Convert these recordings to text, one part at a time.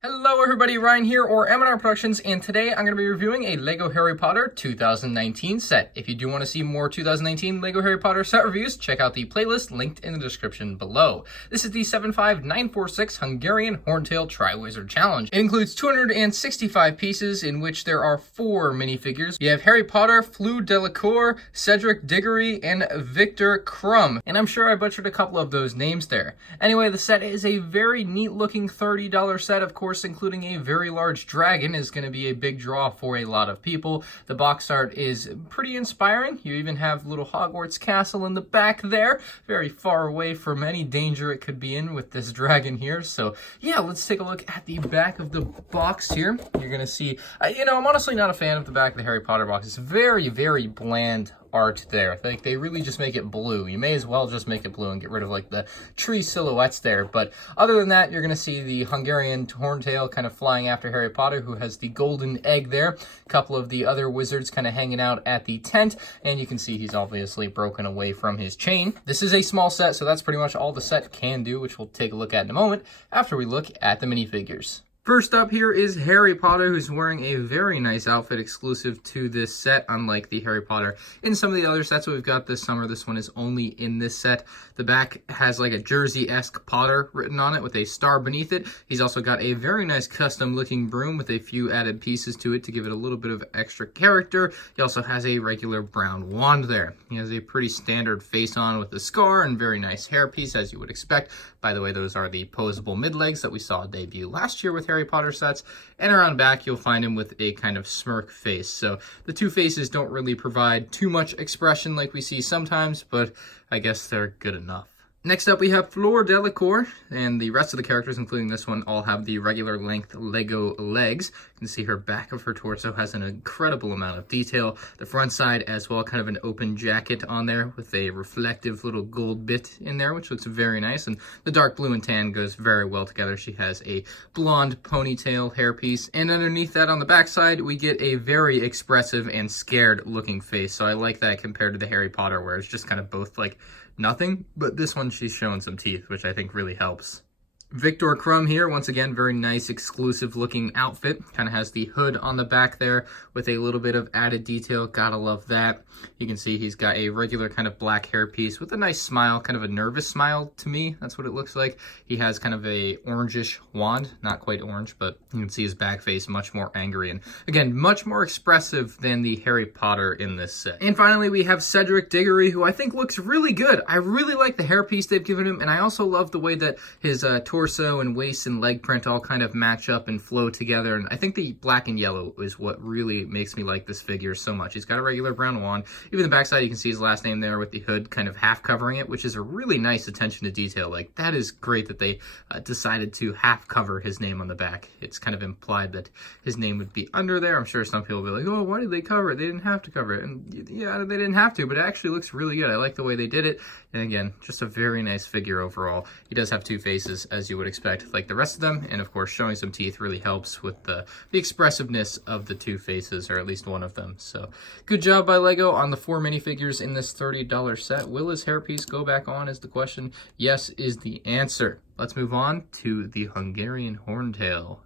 Hello everybody, Ryan here, or MandRproductions, and today I'm going to be reviewing a LEGO Harry Potter 2019 set. If you do want to see more 2019 LEGO Harry Potter set reviews, check out the playlist linked in the description below. This is the 75946 Hungarian Horntail Triwizard Challenge. It includes 265 pieces, in which there are 4 minifigures. You have Harry Potter, Fleur Delacour, Cedric Diggory, and Viktor Krum. And I'm sure I butchered a couple of those names there. Anyway, the set is a very neat looking $30 set, of course, including a very large dragon is going to be a big draw for a lot of people. The box art is pretty inspiring. You even have little Hogwarts castle in the back there, very far away from any danger it could be in with this dragon here. So yeah, let's take a look at the back of the box here. You're going to see, I'm honestly not a fan of the back of the Harry Potter box. It's very, very bland art there. Like, they really just make it blue. You may as well just make it blue and get rid of like the tree silhouettes there. But other than that, you're going to see the Hungarian Horntail kind of flying after Harry Potter, who has the golden egg there. A couple of the other wizards kind of hanging out at the tent, and you can see he's obviously broken away from his chain. This is a small set, so that's pretty much all the set can do, which we'll take a look at in a moment after we look at the minifigures. First up here is Harry Potter, who's wearing a very nice outfit exclusive to this set, unlike the Harry Potter in some of the other sets we've got this summer. This one is only in this set. The back has like a jersey-esque Potter written on it with a star beneath it. He's also got a very nice custom-looking broom with a few added pieces to it to give it a little bit of extra character. He also has a regular brown wand there. He has a pretty standard face on with a scar and very nice hairpiece, as you would expect. By the way, those are the posable mid-legs that we saw debut last year with Harry Potter sets, and around back you'll find him with a kind of smirk face. So the two faces don't really provide too much expression like we see sometimes, but I guess they're good enough. Next up, we have Fleur Delacour, and the rest of the characters, including this one, all have the regular length Lego legs. You can see her back of her torso has an incredible amount of detail. The front side as well, kind of an open jacket on there with a reflective little gold bit in there, which looks very nice. And the dark blue and tan goes very well together. She has a blonde ponytail hairpiece. And underneath that on the back side, we get a very expressive and scared looking face. So I like that compared to the Harry Potter, where it's just kind of both like nothing, but this one she's showing some teeth, which I think really helps. Viktor Krum here, once again, very nice exclusive looking outfit. Kind of has the hood on the back there with a little bit of added detail. Gotta love that. You can see he's got a regular kind of black hairpiece with a nice smile, kind of a nervous smile to me. That's what it looks like. He has kind of a orangish wand, not quite orange, but you can see his back face much more angry and again, much more expressive than the Harry Potter in this set. And finally, we have Cedric Diggory, who I think looks really good. I really like the hairpiece they've given him, and I also love the way that his torso and waist and leg print all kind of match up and flow together. And I think the black and yellow is what really makes me like this figure so much. He's got a regular brown wand. Even the backside, you can see his last name there with the hood kind of half covering it, which is a really nice attention to detail. Like, that is great that they decided to half cover his name on the back. It's kind of implied that his name would be under there. I'm sure some people will be like, oh, why did they cover it? They didn't have to cover it. And yeah, they didn't have to, but it actually looks really good. I like the way they did it. And again, just a very nice figure overall. He does have two faces, as you would expect, like the rest of them, and of course showing some teeth really helps with the expressiveness of the two faces, or at least one of them. So good job by LEGO on the 4 minifigures in this $30 set. Will his hairpiece go back on is the question. Yes is the answer. Let's move on to the Hungarian Horntail.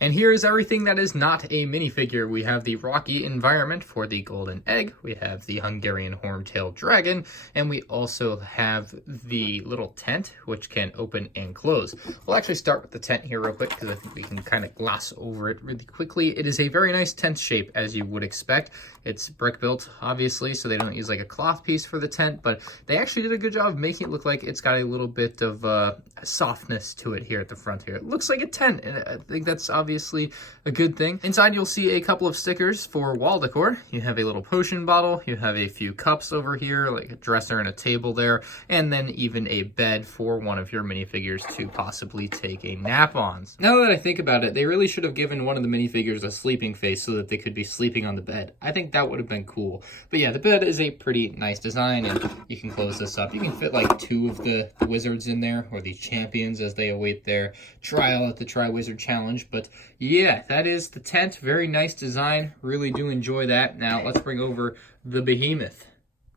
And here is everything that is not a minifigure. We have the rocky environment for the golden egg. We have the Hungarian Horntail dragon. And we also have the little tent, which can open and close. We'll actually start with the tent here real quick, because I think we can kind of gloss over it really quickly. It is a very nice tent shape, as you would expect. It's brick built, obviously, so they don't use like a cloth piece for the tent, but they actually did a good job of making it look like it's got a little bit of softness to it here at the front here. It looks like a tent, and I think that's obviously a good thing. Inside, you'll see a couple of stickers for wall decor. You have a little potion bottle, you have a few cups over here, like a dresser and a table there, and then even a bed for one of your minifigures to possibly take a nap on. Now that I think about it, they really should have given one of the minifigures a sleeping face so that they could be sleeping on the bed. I think that would have been cool. But yeah, the bed is a pretty nice design, and you can close this up. You can fit like 2 of the wizards in there, or the champions as they await their trial at the Triwizard Challenge. But yeah, that is the tent. Very nice design. Really do enjoy that. Now let's bring over the behemoth.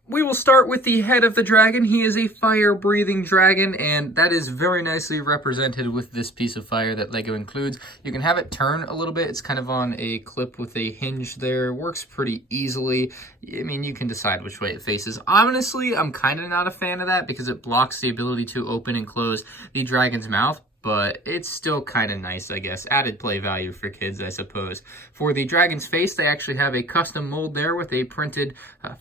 We will start with the head of the dragon. He is a fire-breathing dragon, and that is very nicely represented with this piece of fire that LEGO includes. You can have it turn a little bit. It's kind of on a clip with a hinge there. Works pretty easily. I mean, you can decide which way it faces. Honestly, I'm kind of not a fan of that because it blocks the ability to open and close the dragon's mouth. But it's still kind of nice, I guess. Added play value for kids, I suppose. For the dragon's face, they actually have a custom mold there with a printed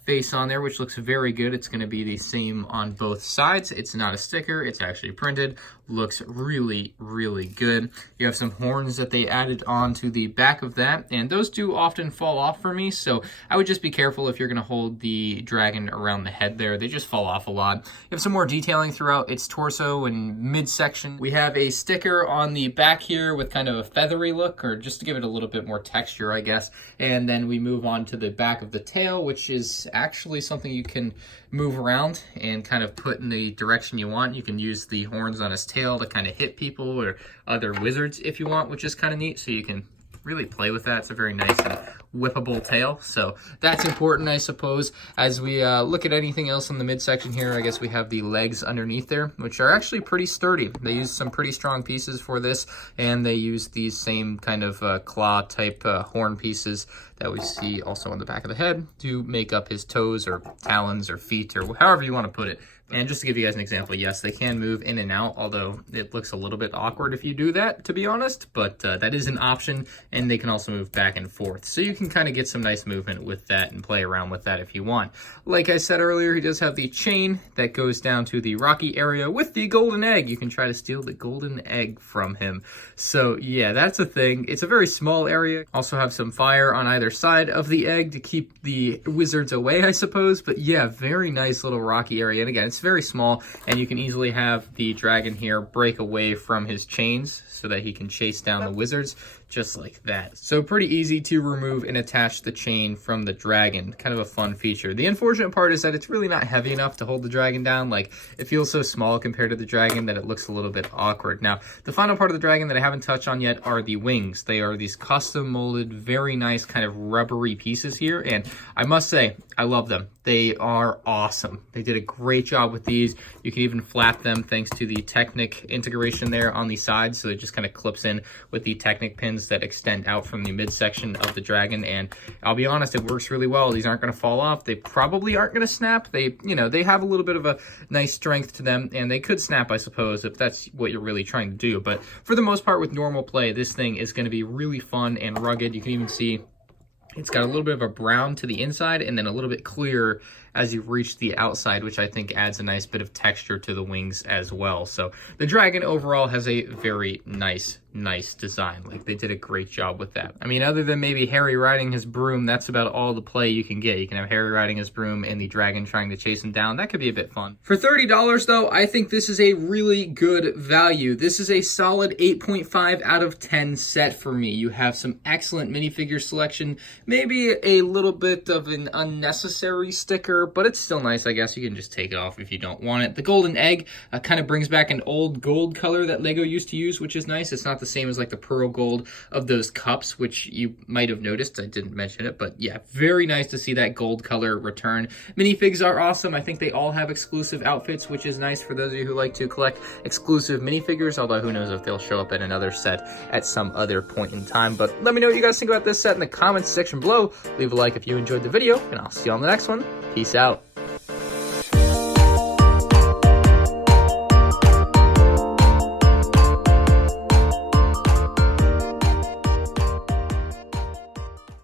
face on there, which looks very good. It's going to be the same on both sides. It's not a sticker. It's actually printed. Looks really, really good. You have some horns that they added onto the back of that, and those do often fall off for me, so I would just be careful if you're going to hold the dragon around the head there. They just fall off a lot. You have some more detailing throughout its torso and midsection. We have a sticker on the back here with kind of a feathery look, or just to give it a little bit more texture, I guess. And then we move on to the back of the tail, which is actually something you can move around and kind of put in the direction you want. You can use the horns on his tail to kind of hit people or other wizards if you want, which is kind of neat. So you can really play with that. It's a very nice and whippable tail, so that's important, I suppose. As we look at anything else in the midsection here, I guess we have the legs underneath there, which are actually pretty sturdy. They use some pretty strong pieces for this, and they use these same kind of claw type horn pieces that we see also on the back of the head to make up his toes or talons or feet or however you want to put it. And just to give you guys an example, yes, they can move in and out, although it looks a little bit awkward if you do that, to be honest, but that is an option, and they can also move back and forth. So you can kind of get some nice movement with that and play around with that if you want. Like I said earlier, he does have the chain that goes down to the rocky area with the golden egg. You can try to steal the golden egg from him. So yeah, that's a thing. It's a very small area. Also have some fire on either side of the egg to keep the wizards away, I suppose. But yeah, very nice little rocky area. And again, it's very small, and you can easily have the dragon here break away from his chains so that he can chase down the wizards just like that. So pretty easy to remove and attach the chain from the dragon. Kind of a fun feature. The unfortunate part is that it's really not heavy enough to hold the dragon down. Like, it feels so small compared to the dragon that it looks a little bit awkward. Now, the final part of the dragon that I haven't touched on yet are the wings. They are these custom molded, very nice kind of rubbery pieces here, and I must say, I love them. They are awesome. They did a great job with these. You can even flap them thanks to the Technic integration there on the sides, so it just kind of clips in with the Technic pins that extend out from the midsection of the dragon, and I'll be honest, it works really well. These aren't going to fall off. They probably aren't going to snap. They, you know, they have a little bit of a nice strength to them, and they could snap, I suppose, if that's what you're really trying to do, but for the most part with normal play, this thing is going to be really fun and rugged. You can even see it's got a little bit of a brown to the inside and then a little bit clearer as you reach the outside, which I think adds a nice bit of texture to the wings as well. So the dragon overall has a very nice design. Like, they did a great job with that. I mean, other than maybe Harry riding his broom, that's about all the play you can get. You can have Harry riding his broom and the dragon trying to chase him down. That could be a bit fun. For $30 though, I think this is a really good value. This is a solid 8.5 out of 10 set for me. You have some excellent minifigure selection, maybe a little bit of an unnecessary sticker, but it's still nice, I guess. You can just take it off if you don't want it. The golden egg kind of brings back an old gold color that LEGO used to use, which is nice. It's not the same as like the pearl gold of those cups, which you might have noticed. I didn't mention it, but yeah, very nice to see that gold color return. Minifigs are awesome. I think they all have exclusive outfits, which is nice for those of you who like to collect exclusive minifigures, although who knows if they'll show up in another set at some other point in time. But let me know what you guys think about this set in the comments section below. Leave a like if you enjoyed the video, and I'll see you on the next one. Peace out.